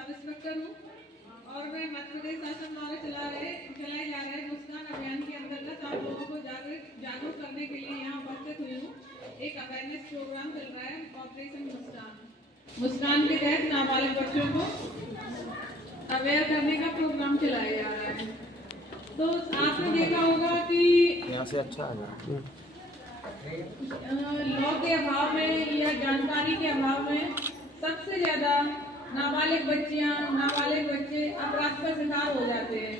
Sub inspector हूँ और मैं मध्य प्रदेश शासन द्वारा चलाए जा रहे मुस्कान अभियान के अंतर्गत आप लोगों को जागरूक करने के लिए यहाँ उपस्थित हुई हूँ। एक अवेयरनेस प्रोग्राम चल रहा है ऑपरेशन मुस्कान के तहत नाबालिग बच्चों को अवेयर करने का प्रोग्राम चलाया जा रहा है। तो आपने देखा होगा कि यहाँ से अच्छा आ गया लॉ के अभाव में या जानकारी के अभाव में सबसे ज्यादा नाबालिग बच्चे अपराध का शिकार हो जाते हैं।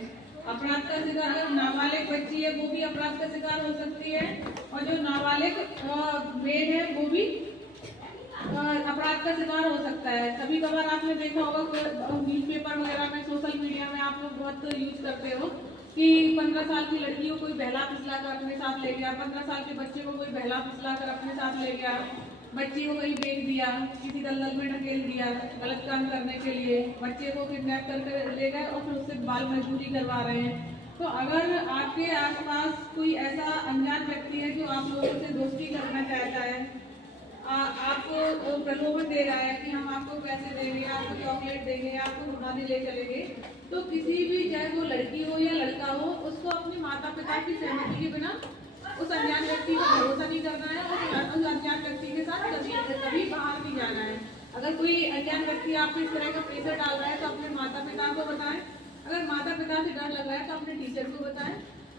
अपराध का शिकार अगर नाबालिग बच्ची है वो भी अपराध का शिकार हो सकती है और जो नाबालिग मेड है वो भी अपराध का शिकार हो सकता है। कभी कभार आपने देखा होगा न्यूज़पेपर वगैरह में, सोशल मीडिया में आप लोग बहुत यूज करते हो कि 15 साल की लड़की को कोई बहला फुसला कर अपने साथ ले गया, 15 साल के बच्चे को कोई बहला फुसला कर अपने साथ ले गया, बच्ची को कहीं बेच दिया, किसी दलदल में ढकेल दिया गलत काम करने के लिए, बच्चे को किडनैप करके ले गए और फिर उससे बाल मजदूरी करवा रहे हैं। तो अगर आपके आसपास कोई ऐसा अनजान व्यक्ति है जो आप लोगों से दोस्ती करना चाहता है, आपको प्रलोभन दे रहा है कि हम आपको पैसे देंगे, आपको चॉकलेट देंगे, आपको घुमाने ले चलेंगे, तो किसी भी चाहे वो लड़की हो या लड़का हो उसको अपने माता पिता की सहमति के बिना उस अनजान व्यक्ति को भरोसा नहीं करना है और उस अनजान व्यक्ति के साथ कभी बाहर नहीं जाना है। अगर कोई अनजान व्यक्ति आपको इस तरह का प्रेशर डाल रहा है तो अपने माता पिता को बताएं। अगर माता पिता से डर लग रहा है तो अपने टीचर को बताएं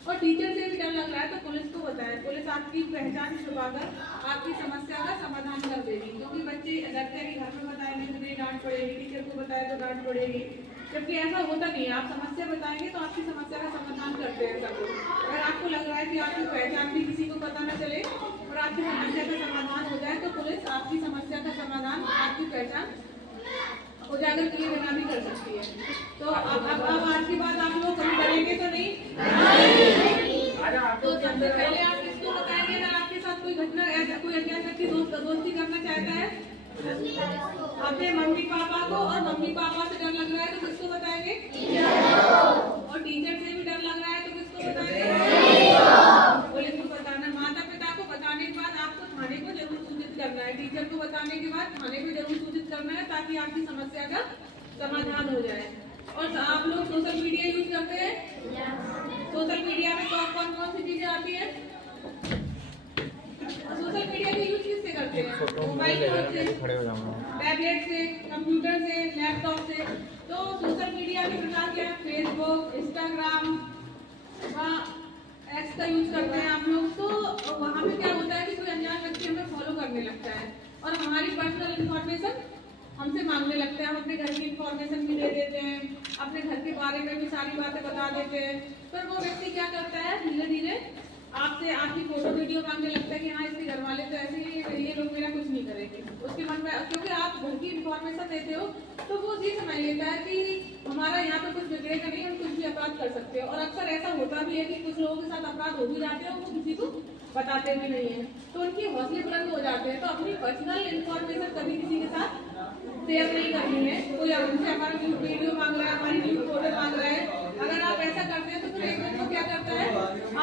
और टीचर से भी डर लग रहा है तो पुलिस को बताएं। पुलिस आपकी पहचान छुपाकर आपकी समस्या का समाधान कर देगी, क्योंकि बच्चे डरते हैं कि घर में बताएंगे तो मेरी डांट पड़ेगी, टीचर को बताए तो डांट पड़ेगी, जबकि ऐसा होता नहीं है। आप समस्या बताएंगे तो आपकी समस्या का समाधान करते हैं सब लोग। अगर आपको लग रहा है कि आपकी पहचान भी किसी को पता न चले और आपकी समस्या का समाधान हो जाए तो पुलिस आपकी समस्या का समाधान, आपकी पहचान उजागर किए बिना भी कर सकती है। तो अब आज की बात आप लोग कभी करेंगे तो नहीं? तो सबसे पहले आप इसको बताएंगे अगर आपके साथ कोई घटना ऐसा कोई अज्ञात व्यक्ति दोस्ती करना चाहता है अपने मम्मी पापा को और मम्मी पापा से डर लग रहा है तो किसको बताएंगे? और टीचर से भी डर लग रहा है तो किसको बताएंगे? पुलिस को बताना। माता पिता को बताने के बाद आपको थाने को जरूर सूचित करना है। टीचर को बताने के बाद थाने को जरूर सूचित करना है ताकि आपकी समस्या का समाधान हो जाए। और आप लोग सोशल मीडिया यूज करते हैं? सोशल मीडिया में कौन कौन सी चीजें आती है? सोशल मीडिया का यूज किससे करते हैं? मोबाइल फोन से, टैबलेट से, कंप्यूटर से, लैपटॉप से। तो सोशल मीडिया के प्रकार क्या है? फेसबुक, इंस्टाग्राम, एक्स का यूज करते हैं आप लोग। तो वहाँ पे क्या होता है कि कोई अनजान व्यक्ति हमें फॉलो करने लगता है और हमारी पर्सनल इंफॉर्मेशन हमसे मांगने लगते हैं। हम अपने घर की इंफॉर्मेशन भी दे देते हैं, अपने घर के बारे में भी सारी बातें बता देते हैं। फिर वो व्यक्ति क्या करता है, धीरे धीरे आपसे आपकी फोटो वीडियो मांगने लगता है कि हाँ इसके घर वाले तो ऐसे ही, ये लोग मेरा कुछ नहीं करेंगे। उसके मन में, क्योंकि आप घर की इंफॉर्मेशन देते हो तो वो ये समझ लेता है कि हमारा यहाँ तो कुछ बिगड़ेगा नहीं, हम कुछ भी अपराध कर सकते हो। और अक्सर ऐसा होता भी है कि कुछ लोगों के साथ अपराध हो भी जाते हैं और वो किसी को बताते भी नहीं है, तो उनके हौसले बुलंद हो जाते हैं। तो अपनी पर्सनल इंफॉर्मेशन कभी किसी के साथ शेयर नहीं करनी है। कोई हमसे हमारा वीडियो मांग रहा है, हमारी न्यूज फोटो मांग रहा है, अगर आप ऐसा करते हैं तो फिर एक दिन को क्या करता है,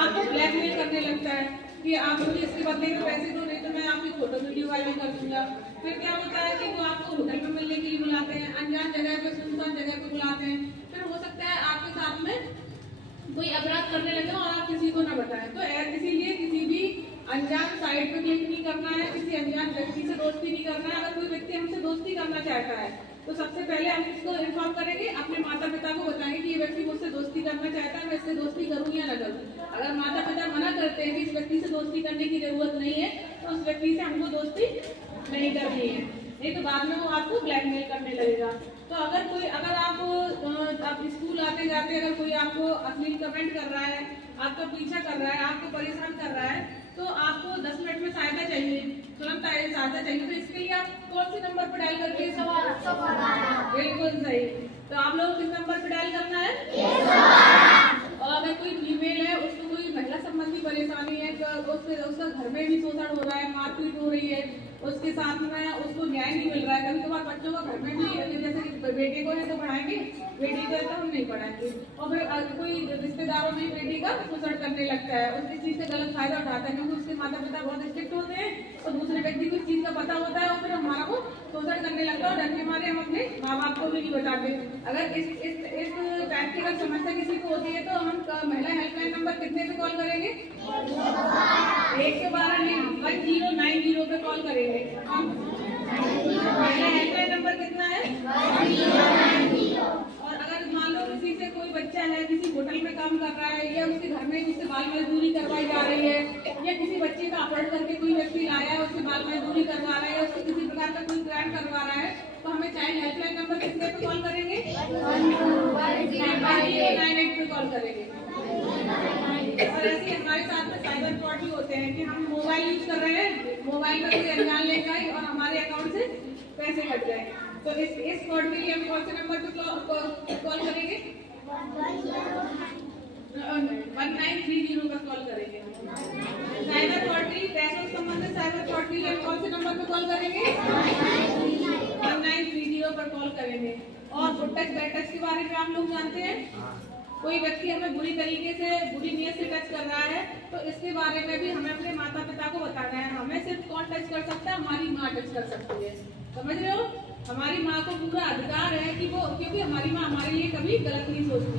आपको ब्लैकमेल करने लगता है कि आप मुझे इसके बदले में पैसे दो, नहीं तो मैं आपकी फोटो वीडियो वायरल कर दूंगा। फिर क्या होता है कि वो आपको होटल में मिलने के लिए बुलाते हैं, अनजान जगह पे, सुनसान जगह पे बुलाते हैं। फिर हो सकता है आपके साथ में कोई अपराध करने लगे और आप किसी को ना बताएं। तो इसीलिए किसी भी अनजान साइट पे क्लिक नहीं करना है, किसी अनजान व्यक्ति से दोस्ती नहीं करना है। अगर कोई व्यक्ति हमसे दोस्ती करना चाहता है तो सबसे पहले हम इसको इन्फॉर्म करेंगे, अपने माता पिता को बताएंगे कि ये व्यक्ति मुझसे दोस्ती करना चाहता है, मैं इससे दोस्ती करूँ या न करूँ। अगर माता पिता मना करते हैं कि इस व्यक्ति से दोस्ती करने की जरूरत नहीं है तो उस व्यक्ति से हमको दोस्ती नहीं करनी है, नहीं तो बाद में वो आपको ब्लैकमेल करने लगेगा। तो अगर आप स्कूल आते जाते अगर कोई आपको अश्लील कमेंट कर रहा है, आपका पीछा कर रहा है, आपको परेशान कर रहा है, तो आपको 10 मिनट में सहायता चाहिए, तुरंत सहायता चाहिए। तो इसके लिए आप कौन से नंबर पर डायल करके? बिल्कुल सही। तो आप लोग किस नंबर पर डायल करना है? और अगर कोई फीमेल है, उसको कोई महिला संबंधी परेशानी है, उसका घर में भी शोषण हो रहा है, मारपीट हो रही है, उसके साथ में उसको न्याय नहीं मिल रहा है, कभी कभार बच्चों का घर में भी, जैसे कि बेटे को है तो पढ़ाएंगे, बेटी को है तो हम नहीं पढ़ाएंगे, और फिर कोई रिश्तेदारों में बेटी का शोषण करने लगता है, उसकी चीज से गलत फायदा उठाता है, क्योंकि उसके माता पिता बहुत स्ट्रिक्ट होते हैं और दूसरे व्यक्ति को इस चीज का पता होता है और फिर हमारा वो शोषण करने लगता है और डर के मारे हम अपने अपने माँ बाप को भी नहीं बताते। अगर इस टाइप की अगर समस्या किसी को होती है तो हम महिला हेल्पलाइन नंबर कितने पे कॉल करेंगे? 112 नहीं, 1090 पे कॉल करेंगे। हम महिला हेल्पलाइन नंबर कितना है? 1090। और अगर मान लो किसी से कोई बच्चा है, किसी होटल में काम कर रहा है या उसके घर में उससे बाल मजदूरी करवाई जा रही है, या किसी बच्चे का अपहरण करके कोई व्यक्ति लाया है, उससे बाल मजदूरी करवा रहा है या उससे किसी प्रकार का कोई क्राइम करवा रहा है, तो हमें चाइल्ड हेल्पलाइन नंबर कितने पे कॉल करेंगे? 1098 पे कॉल करेंगे। और ऐसे हमारे साथ में साइबर फ्रॉड भी होते हैं कि हम मोबाइल यूज कर रहे हैं, मोबाइल में कोई अनजान लेकर आए और हमारे अकाउंट से पैसे कट जाए, तो इस फ्रॉड के लिए हम कौन से नंबर पे कॉल करेंगे? 1930 पर कॉल करेंगे। साइबर फ्रॉड के लिए, पैसों से संबंधित साइबर फ्रॉड के लिए हम कौन से नंबर पे कॉल करेंगे? 1930 पर कॉल करेंगे। और गुड टच बैड टच के बारे में आप लोग जानते हैं? कोई व्यक्ति हमें बुरी तरीके से, बुरी नीयत से टच कर रहा है, तो इसके बारे में भी हमें अपने माता पिता को बताना है। हमें सिर्फ कौन टच कर सकता है? हमारी माँ टच कर सकती है। समझ रहे हो? हमारी माँ को पूरा अधिकार है कि वो, क्योंकि हमारी माँ हमारे लिए कभी गलत नहीं सोचती,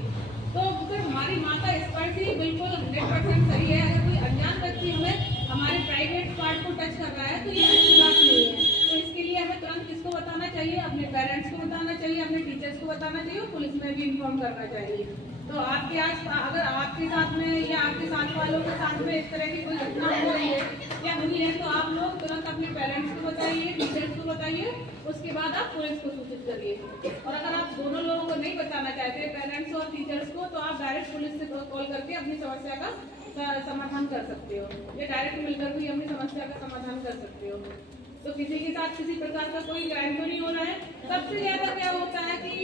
तो फिर हमारी माँ का स्पर्श ही बिल्कुल 100% सही है। अगर कोई अनजान व्यक्ति हमें हमारे प्राइवेट पार्ट को टच कर रहा है तो ये अच्छी बात नहीं है। तो इसके लिए हमें तुरंत किसको बताना चाहिए? अपने पेरेंट्स को बताना चाहिए, अपने टीचर्स को बताना चाहिए, और पुलिस में भी इन्फॉर्म करना चाहिए। तो आपके आस, अगर आपके साथ में या आपके साथ वालों के साथ में इस तरह की कोई घटना हो रही है या हुई है, तो आप लोग तुरंत अपने पेरेंट्स को बताइए, टीचर्स को बताइए, उसके बाद आप पुलिस को सूचित करिए। और अगर आप दोनों लोगों को नहीं बताना चाहते, पेरेंट्स और टीचर्स को, तो आप डायरेक्ट पुलिस से कॉल करके अपनी समस्या का समाधान कर सकते हो, या डायरेक्ट मिलकर भी अपनी समस्या का समाधान कर सकते हो। तो किसी के साथ किसी प्रकार का कोई क्राइम तो नहीं हो रहा है। सबसे ज्यादा क्या होता है कि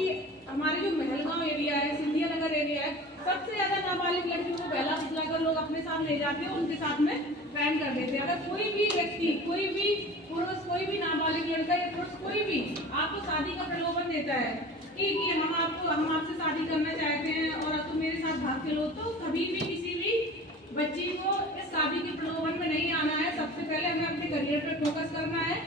हमारे जो महलगांव एरिया है, सिंधिया नगर एरिया है, सबसे ज्यादा नाबालिग लड़कियों को बहला फुसलाकर लोग अपने साथ ले जाते हैं, उनके साथ में क्राइम कर देते हैं। अगर कोई भी व्यक्ति, कोई भी पुरुष, कोई भी नाबालिग लड़का या पुरुष कोई भी आपको शादी का प्रलोभन देता है कि हम आपसे शादी करना चाहते हैं और तुम मेरे साथ भाग चलो, तो कभी भी किसी भी बच्ची को इस शादी के प्रलोभन में नहीं आना है। सबसे पहले हमें अपने करियर पर फोकस करना है।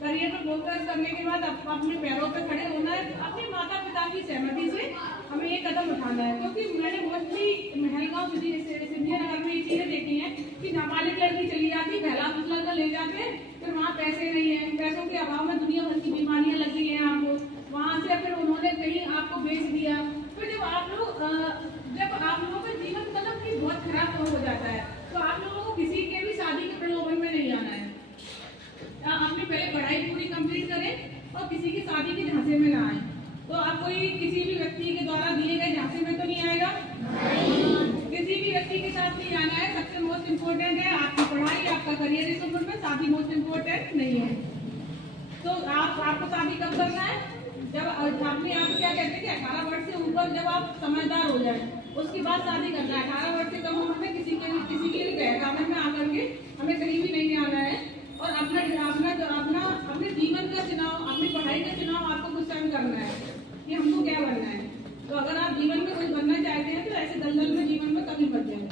करियर पर फोकस करने के बाद अपने पैरों पर खड़े होना है। अपने माता पिता की सहमति से हमें ये कदम उठाना है, क्योंकि मैंने मोस्टली महलगांव सिंधिया नगर में ये चीजें देखी हैं कि नाबालिग लड़की चली जाती, बहला फुसला कर ले जाते हैं, फिर वहाँ पैसे नहीं है, पैसों के अभाव में दुनिया भर की बीमारियां लग गई हैं आपको, वहाँ से फिर उन्होंने कहीं आपको बेच दिया। फिर जब आप लोगों का जीवन मतलब कि बहुत खराब हो जाता है, तो आप लोगों को किसी के भी शादी के प्रलोभन में नहीं आना है। आपने पहले पढ़ाई पूरी कंप्लीट करें और किसी की शादी के झांसे में ना आए। तो आप कोई किसी भी व्यक्ति के द्वारा दिए गए झांसे में तो नहीं आएगा, किसी भी व्यक्ति के साथ नहीं आना है। सबसे मोस्ट इम्पोर्टेंट है आपकी पढ़ाई, आपका करियर, इस उम्र में शादी मोस्ट इम्पोर्टेंट नहीं है। तो आपको शादी कब करना है? जब आपने आप क्या कहते हैं कि 18 वर्ष से ऊपर जब आप समझदार हो जाए, उसके बाद शादी करना है। 18 वर्ष से कम उम्र में किसी के बहकावे में आकर के हमें कहीं भी नहीं आना है। और अपने जीवन का चुनाव, अपनी पढ़ाई का चुनाव आपको कुछ टाइम करना है कि हमको क्या बनना है। तो अगर आप जीवन में कुछ बनना चाहते हैं तो ऐसे दलदल में जीवन में कभी मत जाए।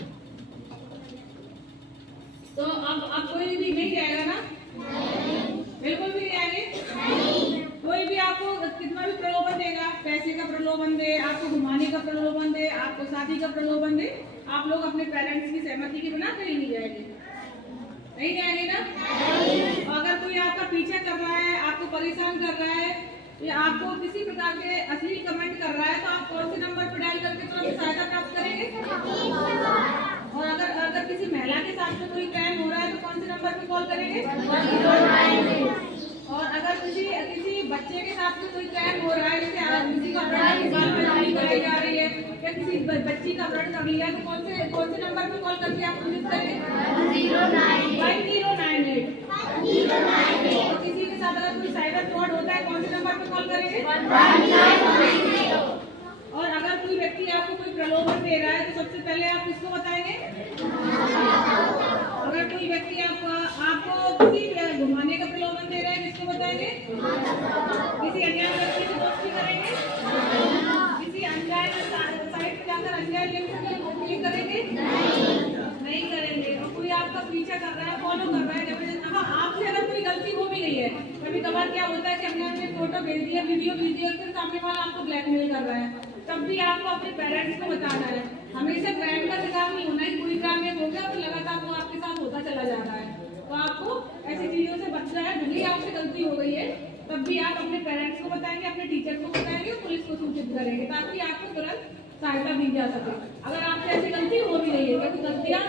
तो अब कोई भी नहीं जाएगा ना? बिल्कुल भी नहीं आएंगे। कोई भी आपको कितना भी प्रलोभन देगा, पैसे का प्रलोभन दे, आपको घुमाने का प्रलोभन दे, आपको शादी का प्रलोभन दे, आप लोग अपने पेरेंट्स की सहमति के बिना कहीं नहीं जाएंगे, नहीं जाएंगे ना? अगर कोई आपका पीछा कर रहा है, आपको परेशान कर रहा है, या आपको किसी प्रकार के अश्लील कमेंट कर रहा है, तो आप कौन से नंबर पर डायल करके तुरंत सहायता प्राप्त करेंगे? और अगर किसी महिला के साथ में कोई क्राइम हो रहा है तो कौन से नंबर पे कॉल करेंगे? और अगर किसी बच्चे के साथ में कोई क्राइम हो रहा है, जैसे किसी का अपहरण कराई जा रही है या किसी बच्ची का अपहरण कर लिया, तो कौन से नंबर पे कॉल करके आप सूचित करेंगे? 1098। और किसी के साथ अगर कोई साइबर फ्रॉड होता है, कौन से नंबर पे कॉल करेंगे? 1990। और अगर कोई व्यक्ति आपको कोई प्रलोभन दे रहा है तो सबसे पहले आप किसको बताएंगे? अगर कोई व्यक्ति आपको किसी घुमाने का प्रलोभन दे रहा है, किसको बताएंगे? किसी अनजान व्यक्ति से दोस्ती करेंगे? किसी अनजान साइट पे जाकर अनजान लिंक क्लिक करेंगे? नहीं करेंगे। और कोई आपका पीछा कर रहा है, फॉलो कर रहा है, जब आपसे अगर कोई गलती हो भी गई है, कभी कभार बार क्या होता है कि हमने फोटो भेज दिया, वीडियो फिर सामने वाला आपको ब्लैकमेल कर रहा है, तब भी आपको अपने पेरेंट्स को बताना है। हमेशा क्राइम का शिकार नहीं होना है, कोई क्राइम हो गया तो लगातार वो आपके साथ होता चला जा रहा है। तो आपको ऐसी चीजों से बचना है। भले आपसे गलती हो गई है तब भी आप अपने पेरेंट्स को बताएंगे, अपने टीचर को बताएंगे, पुलिस को सूचित करेंगे ताकि आपको तुरंत सहायता दी जा सके। अगर आपसे ऐसी गलती हो भी रही है, क्योंकि गलतियां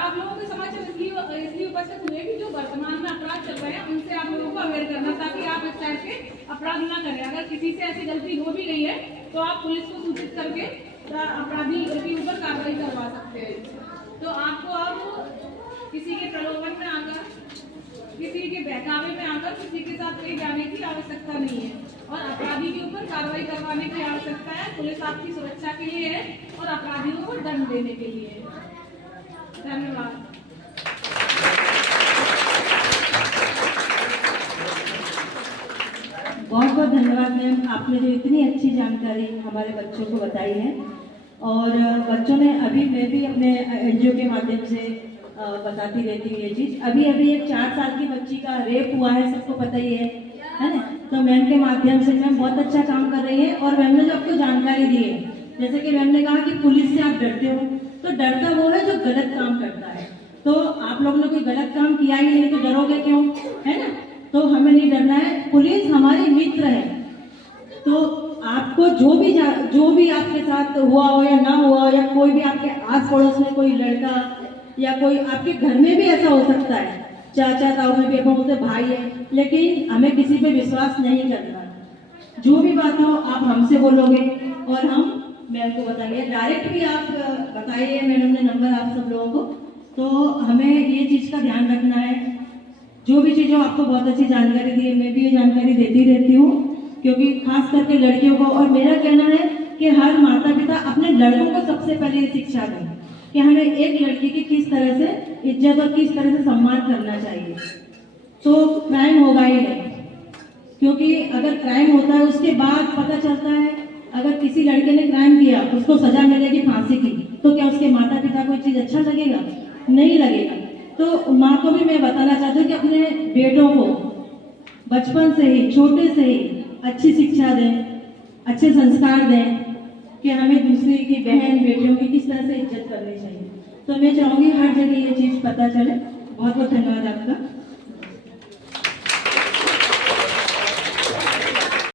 आप लोगों के समाज में इसलिए उपस्थित हुए कि जो वर्तमान में अपराध चल रहे हैं उनसे आप लोगों को अवेयर करना, ताकि आप इस टाइप के अपराध ना करें। अगर किसी से ऐसी गलती हो भी गई है तो आप पुलिस को सूचित करके अपराधी के ऊपर कार्रवाई करवा सकते हैं। तो आपको अब किसी के प्रलोभन में आकर, किसी के बहकावे में आकर किसी के साथ कहीं जाने की आवश्यकता नहीं है और अपराधी के ऊपर कार्रवाई करवाने की आवश्यकता है। पुलिस आपकी सुरक्षा के लिए है और अपराधियों को दंड देने के लिए है। धन्यवाद। बहुत बहुत धन्यवाद मैम, आपने जो इतनी अच्छी जानकारी हमारे बच्चों को बताई है। और बच्चों ने अभी मैं भी अपने एनजीओ के माध्यम से बताती रहती हूँ ये चीज़। अभी एक 4 साल की बच्ची का रेप हुआ है, सबको पता ही है ना। तो मैम के माध्यम से मैम बहुत अच्छा काम कर रही है। और मैम ने जो आपको जानकारी दी है, जैसे कि मैम ने कहा कि पुलिस से आप डरते हो, तो डरता वो है जो गलत काम करता है। तो आप लोगों ने कोई गलत काम किया ही नहीं तो डरोगे क्यों, है ना। तो हमें नहीं डरना है, पुलिस हमारे मित्र है। तो आपको जो भी आपके साथ हुआ हो या ना हुआ हो, या कोई भी आपके आस पड़ोस में कोई लड़का या कोई आपके घर में भी ऐसा हो सकता है, चाचा ताऊ में भी बोलते भाई है, लेकिन हमें किसी पे विश्वास नहीं करना। जो भी बात हो आप हमसे बोलोगे और हम मैम को बताएंगे। डायरेक्ट भी आप बताइए, मैडम ने नंबर आप सब लोगों को। तो हमें ये चीज़ का ध्यान रखना है। जो भी चीज़ हो, आपको बहुत अच्छी जानकारी दी है, मैं भी ये जानकारी देती रहती हूँ, क्योंकि खास करके लड़कियों को। और मेरा कहना है कि हर माता पिता अपने लड़कों को सबसे पहले ये शिक्षा दें कि हमें एक लड़की की किस तरह से इज्जत और किस तरह से सम्मान करना चाहिए। तो क्राइम होगा ही नहीं, क्योंकि अगर क्राइम होता है उसके बाद पता चलता है, अगर किसी लड़के ने क्राइम किया उसको सजा मिलेगी फांसी की, तो क्या उसके माता पिता को चीज़ अच्छा लगेगा? नहीं लगेगा। तो माँ को भी मैं बताना चाहती हूँ कि अपने बेटों को बचपन से ही, छोटे से ही अच्छी शिक्षा दें, अच्छे संस्कार दें कि हमें दूसरे की बहन बेटियों की किस तरह से इज्जत करनी चाहिए। तो मैं चाहूँगी हर जगह ये चीज़ पता चले। बहुत बहुत धन्यवाद आपका।